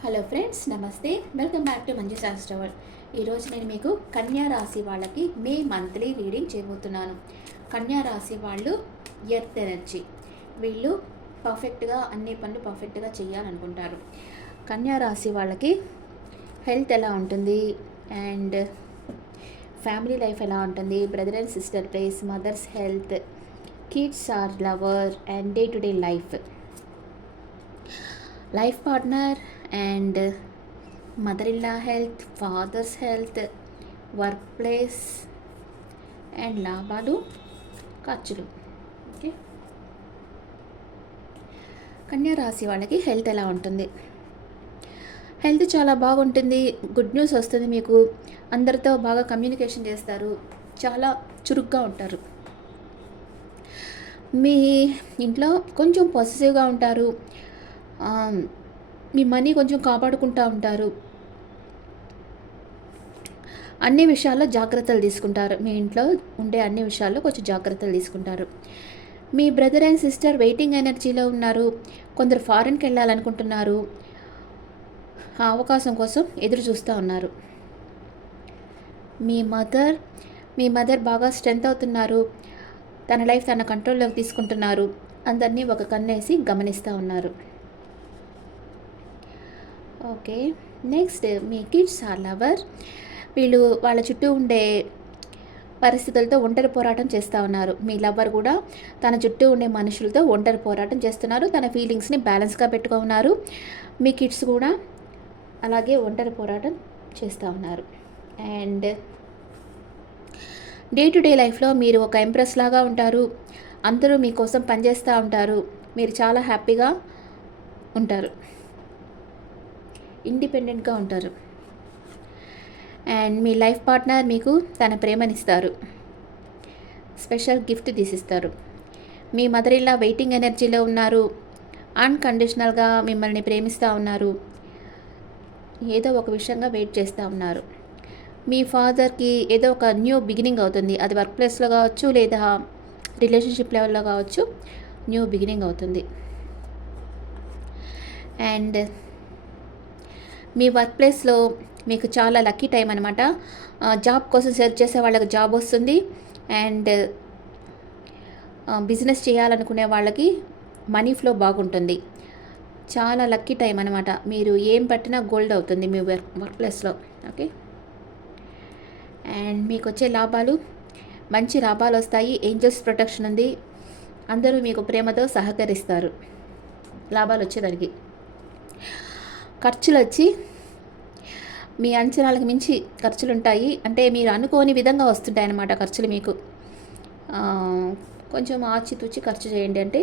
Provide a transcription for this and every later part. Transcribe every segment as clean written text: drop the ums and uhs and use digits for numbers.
Hello friends, నమస్తే. Welcome back to Manju శాస్త్రవల్. ఈరోజు నేను మీకు కన్యా రాశి వాళ్ళకి మే మంత్లీ రీడింగ్ చేయబోతున్నాను. కన్యా రాశి వాళ్ళు ఎర్త్ ఎనర్జీ. వీళ్ళు పర్ఫెక్ట్గా అన్ని పనులు పర్ఫెక్ట్గా చేయాలనుకుంటారు. కన్యా రాశి వాళ్ళకి హెల్త్ ఎలా ఉంటుంది అండ్ ఫ్యామిలీ లైఫ్ ఎలా ఉంటుంది, brother and sister place, mother's health, kids or lover and day to day life partner and mother in law health, father's health, work place and లాభాలు, ఖర్చులు. ఓకే, కన్యా రాశి వాళ్ళకి హెల్త్ ఎలా ఉంటుంది? హెల్త్ చాలా బాగుంటుంది. గుడ్ న్యూస్ వస్తుంది మీకు. అందరితో బాగా కమ్యూనికేషన్ చేస్తారు. చాలా చురుగ్గా ఉంటారు. మీ ఇంట్లో కొంచెం పొసెసివ్గా ఉంటారు. మీ మనీ కొంచెం కాపాడుకుంటూ ఉంటారు. అన్ని విషయాల్లో జాగ్రత్తలు తీసుకుంటారు. మీ ఇంట్లో ఉండే అన్ని విషయాల్లో కొంచెం జాగ్రత్తలు తీసుకుంటారు. మీ బ్రదర్ అండ్ సిస్టర్ వెయిటింగ్ ఎనర్జీలో ఉన్నారు. కొందరు ఫారిన్కి వెళ్ళాలనుకుంటున్నారు. ఆ అవకాశం కోసం ఎదురు చూస్తూ ఉన్నారు. మీ మదర్ బాగా స్ట్రెంత్ అవుతున్నారు. తన లైఫ్ తన కంట్రోల్లోకి తీసుకుంటున్నారు. అందరినీ ఒక కన్నేసి గమనిస్తూ ఉన్నారు. ఓకే, నెక్స్ట్ మీ కిడ్స్ ఆర్ లవర్. వీళ్ళు వాళ్ళ చుట్టూ ఉండే పరిస్థితులతో ఒంటరి పోరాటం చేస్తూ ఉన్నారు. మీ లవర్ కూడా తన చుట్టూ ఉండే మనుషులతో ఒంటరి పోరాటం చేస్తున్నారు. తన ఫీలింగ్స్ని బ్యాలెన్స్గా పెట్టుకున్నారు. మీ కిడ్స్ కూడా అలాగే ఒంటరి పోరాటం చేస్తూ ఉన్నారు. అండ్ డే టు డే లైఫ్లో మీరు ఒక ఎంప్రెస్ లాగా ఉంటారు. అందరూ మీకోసం పనిచేస్తూ ఉంటారు. మీరు చాలా హ్యాపీగా ఉంటారు. ఇండిపెండెంట్గా ఉంటారు. అండ్ మీ లైఫ్ పార్ట్నర్ మీకు తన ప్రేమనిస్తారు. స్పెషల్ గిఫ్ట్ తీసిస్తారు. మీ మదర్ ఇన్ లా వెయిటింగ్ ఎనర్జీలో ఉన్నారు. అన్కండిషనల్గా మిమ్మల్ని ప్రేమిస్తూ ఉన్నారు. ఏదో ఒక విషయంగా వెయిట్ చేస్తూ ఉన్నారు. మీ ఫాదర్కి ఏదో ఒక న్యూ బిగినింగ్ అవుతుంది. అది వర్క్ ప్లేస్లో కావచ్చు, లేదా రిలేషన్షిప్ లెవెల్లో కావచ్చు. న్యూ బిగినింగ్ అవుతుంది. అండ్ మీ వర్క్ ప్లేస్లో మీకు చాలా లక్కీ టైం అనమాట. జాబ్ కోసం సెర్చ్ చేసే వాళ్ళకి జాబ్ వస్తుంది. అండ్ బిజినెస్ చేయాలనుకునే వాళ్ళకి మనీ ఫ్లో బాగుంటుంది. చాలా లక్కీ టైం అనమాట. మీరు ఏం పట్టినా గోల్డ్ అవుతుంది మీ వర్క్ ప్లేస్లో. ఓకే, అండ్ మీకు వచ్చే లాభాలు, మంచి లాభాలు వస్తాయి. ఏంజల్స్ ప్రొటెక్షన్ ఉంది. అందరూ మీకు ప్రేమతో సహకరిస్తారు లాభాలు వచ్చేదానికి. ఖర్చులు వచ్చి మీ అంచనాలకు మించి ఖర్చులు ఉంటాయి. అంటే మీరు అనుకోని విధంగా వస్తుంటాయి అన్నమాట ఖర్చులు మీకు. కొంచెం ఆచితూచి ఖర్చు చేయండి. అంటే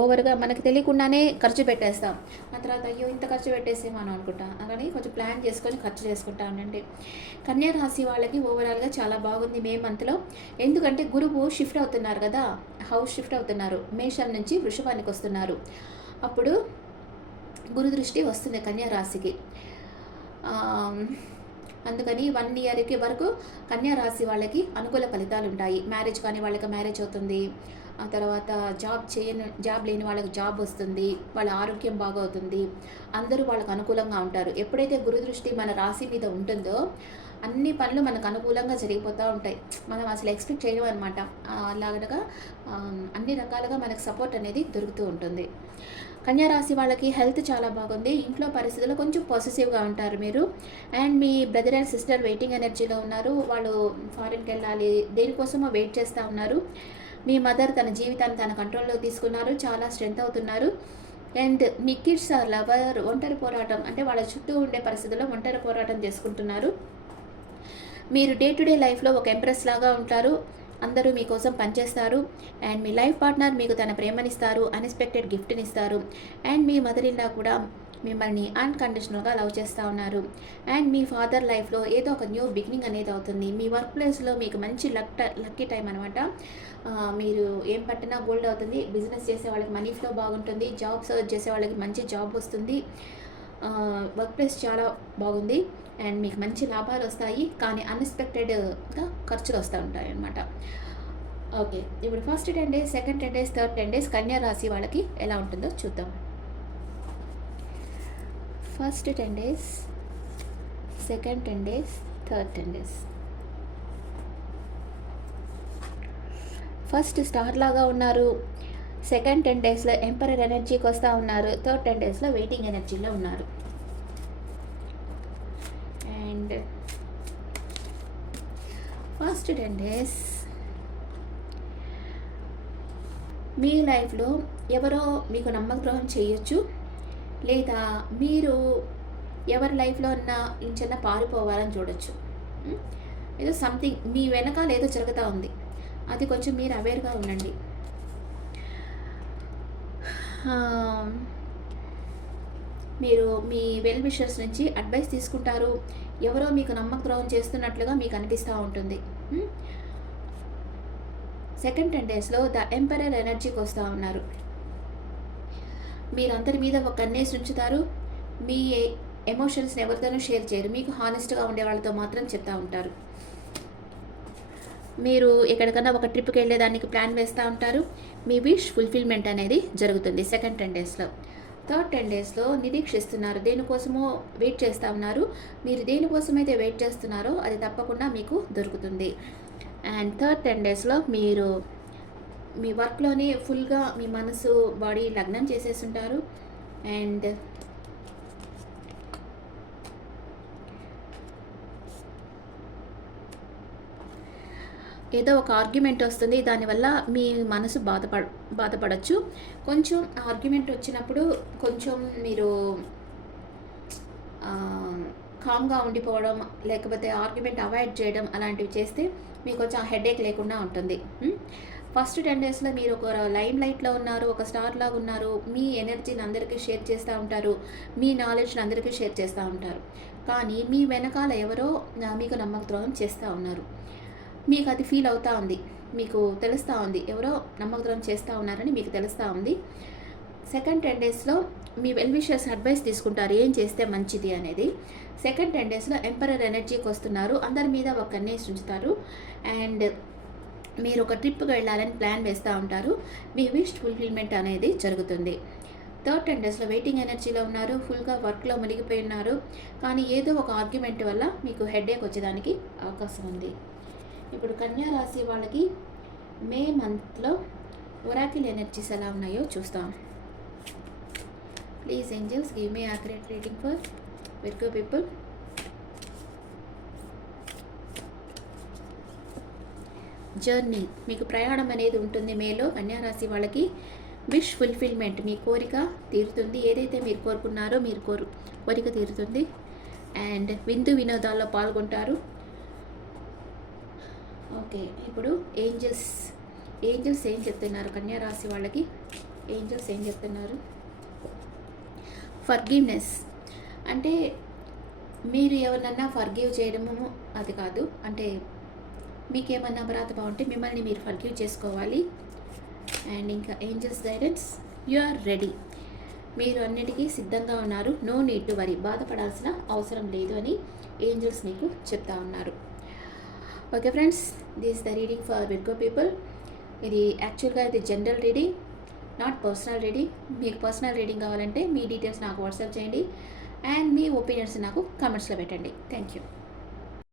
ఓవర్గా మనకి తెలియకుండానే ఖర్చు పెట్టేస్తాం. ఆ తర్వాత అయ్యో ఇంత ఖర్చు పెట్టేసేమో అని అనుకుంటాం. అలాగే కొంచెం ప్లాన్ చేసుకొని ఖర్చు చేసుకుంటా ఉండండి. కన్యా రాశి వాళ్ళకి ఓవరాల్గా చాలా బాగుంది మే మంత్లో. ఎందుకంటే గురువు షిఫ్ట్ అవుతున్నారు కదా, హౌస్ షిఫ్ట్ అవుతున్నారు. మేషం నుంచి వృషభానికి వస్తున్నారు. అప్పుడు గురు దృష్టి వస్తుంది కన్యా రాశికి. అందుకని 1 ఇయర్కి వరకు కన్యా రాశి వాళ్ళకి అనుకూల ఫలితాలు ఉంటాయి. మ్యారేజ్ కానీ వాళ్ళకి మ్యారేజ్ అవుతుంది. ఆ తర్వాత జాబ్ లేని వాళ్ళకి జాబ్ వస్తుంది. వాళ్ళ ఆరోగ్యం బాగవుతుంది. అందరూ వాళ్ళకు అనుకూలంగా ఉంటారు. ఎప్పుడైతే గురు దృష్టి మన రాశి మీద ఉంటుందో అన్ని పనులు మనకు అనుకూలంగా జరిగిపోతూ ఉంటాయి. మనం అసలు ఎక్స్పెక్ట్ చేయడం అనమాట. అలాగనగా అన్ని రకాలుగా మనకు సపోర్ట్ అనేది దొరుకుతూ ఉంటుంది. కన్యా రాశి వాళ్ళకి హెల్త్ చాలా బాగుంది. ఇంట్లో పరిస్థితుల్లో కొంచెం పాజిటివ్గా ఉంటారు మీరు. అండ్ మీ బ్రదర్ అండ్ సిస్టర్ వెయిటింగ్ ఎనర్జీలో ఉన్నారు. వాళ్ళు ఫారిన్కి వెళ్ళాలి, దేనికోసమో వెయిట్ చేస్తూ ఉన్నారు. మీ మదర్ తన జీవితాన్ని తన కంట్రోల్లో తీసుకున్నారు. చాలా స్ట్రెంత్ అవుతున్నారు. అండ్ మీ కిడ్స్ ఆర్ లవర్. ఒంటరి పోరాటం అంటే వాళ్ళ చుట్టూ ఉండే పరిస్థితుల్లో ఒంటరి పోరాటం చేసుకుంటున్నారు. మీరు డే టు డే లైఫ్లో ఒక ఎంప్రెస్ లాగా ఉంటారు. అందరూ మీకోసం పనిచేస్తారు. అండ్ మీ లైఫ్ పార్ట్నర్ మీకు తన ప్రేమనిస్తారు. అన్ఎక్స్పెక్టెడ్ గిఫ్ట్ని ఇస్తారు. అండ్ మీ మదర్ ఇన్ లా కూడా మిమ్మల్ని అన్కండిషనల్గా లవ్ చేస్తూ ఉన్నారు. అండ్ మీ ఫాదర్ లైఫ్లో ఏదో ఒక న్యూ బిగినింగ్ అనేది అవుతుంది. మీ వర్క్ ప్లేస్లో మీకు మంచి లక్కీ టైం అనమాట. మీరు ఏం పట్టినా గోల్డ్ అవుతుంది. బిజినెస్ చేసే వాళ్ళకి మనీ ఫ్లో బాగుంటుంది. జాబ్ సర్చ్ చేసే వాళ్ళకి మంచి జాబ్ వస్తుంది. వర్క్ ప్లేస్ చాలా బాగుంది. అండ్ మీకు మంచి లాభాలు వస్తాయి. కానీ అన్ఎక్స్పెక్టెడ్గా ఖర్చులు వస్తూ ఉంటాయి అన్నమాట. ఓకే, ఇప్పుడు first 10 days, second 10 days, third 10 days కన్యా రాశి వాళ్ళకి ఎలా ఉంటుందో చూద్దాం. First 10 days, second 10 days, third 10 days. First star లాగా ఉన్నారు, సెకండ్ 10 డేస్లో ఎంపరర్ ఎనర్జీకి వస్తూ ఉన్నారు, థర్డ్ 10 డేస్లో వెయిటింగ్ ఎనర్జీలో ఉన్నారు. అండ్ ఫస్ట్ 10 డేస్ మీ లైఫ్లో ఎవరో మీకు నమ్మద్రోహం చేయొచ్చు, లేదా మీరు ఎవరి లైఫ్లో ఉన్న ఇంచన్నా పారిపోవాలని చూడొచ్చు. ఏదో సంథింగ్ మీ వెనకాల ఏదో జరుగుతూ ఉంది, అది కొంచెం మీరు అవేర్గా ఉండండి. మీరు మీ వెల్ విషర్స్ నుంచి అడ్వైస్ తీసుకుంటారు, ఎవరో మీకు నమ్మకద్రోహం చేస్తున్నట్లుగా మీకు అనిపిస్తూ ఉంటుంది. సెకండ్ 10 డేస్లో ద ఎంపరర్ ఎనర్జీకి వస్తూ ఉన్నారు. మీరందరి మీద ఒక కన్నేసి ఉంచుతారు, మీ ఎమోషన్స్ని ఎవరితోనూ షేర్ చేయరు, మీకు హానెస్ట్గా ఉండే వాళ్ళతో మాత్రం చెప్తూ ఉంటారు. మీరు ఎక్కడికన్నా ఒక ట్రిప్కి వెళ్ళేదానికి ప్లాన్ వేస్తూ ఉంటారు, మీ విష్ ఫుల్ఫిల్మెంట్ అనేది జరుగుతుంది సెకండ్ 10 డేస్లో. థర్డ్ 10 డేస్లో నిరీక్షిస్తున్నారు, దేనికోసమో వెయిట్ చేస్తూ ఉన్నారు. మీరు దేనికోసమైతే వెయిట్ చేస్తున్నారో అది తప్పకుండా మీకు దొరుకుతుంది. అండ్ థర్డ్ 10 డేస్లో మీరు మీ వర్క్లోనే ఫుల్గా మీ మనసు బాడీ లగ్నం చేసేస్తుంటారు. అండ్ ఏదో ఒక ఆర్గ్యుమెంట్ వస్తుంది, దానివల్ల మీ మనసు బాధపడచ్చు. కొంచెం ఆర్గ్యుమెంట్ వచ్చినప్పుడు కొంచెం మీరు కామ్గా ఉండిపోవడం, లేకపోతే ఆర్గ్యుమెంట్ అవాయిడ్ చేయడం అలాంటివి చేస్తే మీకు కొంచెం హెడేక్ లేకుండా ఉంటుంది. ఫస్ట్ 10 డేస్లో మీరు ఒక లైమ్ లైట్లో ఉన్నారు, ఒక స్టార్ లాగా ఉన్నారు, మీ ఎనర్జీని అందరికీ షేర్ చేస్తూ ఉంటారు, మీ నాలెడ్జ్ని అందరికీ షేర్ చేస్తూ ఉంటారు. కానీ మీ వెనకాల ఎవరో మీకు నమ్మకద్రోహం చేస్తూ ఉన్నారు, మీకు అది ఫీల్ అవుతూ ఉంది, మీకు తెలుస్తూ ఉంది, ఎవరో నమ్మకద్రోహం చేస్తూ ఉన్నారని మీకు తెలుస్తూ ఉంది. సెకండ్ 10 డేస్లో మీ వెల్ విషర్స్ అడ్వైస్ తీసుకుంటారు, ఏం చేస్తే మంచిది అనేది. సెకండ్ 10 డేస్లో ఎంపరర్ ఎనర్జీకి వస్తున్నారు, అందరి మీద ఒక కన్నేసి ఉంచుతారు. అండ్ మీరు ఒక ట్రిప్కి వెళ్ళాలని ప్లాన్ వేస్తూ ఉంటారు, మీ విష్ ఫుల్ఫిల్మెంట్ అనేది జరుగుతుంది. థర్డ్ 10 డేస్లో వెయిటింగ్ ఎనర్జీలో ఉన్నారు, ఫుల్గా వర్క్లో మునిగిపోయి ఉన్నారు, కానీ ఏదో ఒక ఆర్గ్యుమెంట్ వల్ల మీకు హెడేక్ వచ్చేదానికి అవకాశం ఉంది. ఇప్పుడు కన్యా రాశి వాళ్ళకి మే మంత్లో ఒరాకిల్ ఎనర్జీస్ ఎలా ఉన్నాయో చూస్తాం. Please angels give me accurate reading for Virgo people. Journey, మీకు ప్రయాణం అనేది ఉంటుంది మేలో. కన్యా రాశి వాళ్ళకి విష్ ఫుల్ఫిల్మెంట్, మీ కోరిక తీరుతుంది, ఏదైతే మీరు కోరుకున్నారో మీరు కోరిక తీరుతుంది. అండ్ విందు వినోదాల్లో పాల్గొంటారు. ఓకే, ఇప్పుడు ఏంజల్స్ ఏం చెప్తున్నారు కన్యా రాశి వాళ్ళకి? ఏంజల్స్ ఏం చెప్తున్నారు? ఫర్గివ్నెస్ అంటే మీరు ఎవరినన్నా ఫర్గివ్ చేయడము అది కాదు, అంటే మీకేమన్నా అపరాధ బాగుంటే మిమ్మల్ని మీరు ఫర్గివ్ చేసుకోవాలి. అండ్ ఇంకా angels guidance, you are ready, మీరు అన్నిటికీ సిద్ధంగా ఉన్నారు, నో నీడ్ టు వరీ, బాధపడాల్సిన అవసరం లేదు అని ఏంజల్స్ మీకు చెప్తా ఉన్నారు. Okay friends, this the reading for Virgo people. ఇది యాక్చువల్గా ఇది general reading, not personal reading. మీకు పర్సనల్ రీడింగ్ కావాలంటే మీ డీటెయిల్స్ నాకు వాట్సాప్ చేయండి, అండ్ మీ ఒపీనియన్స్ నాకు కామెంట్స్లో పెట్టండి. Thank you.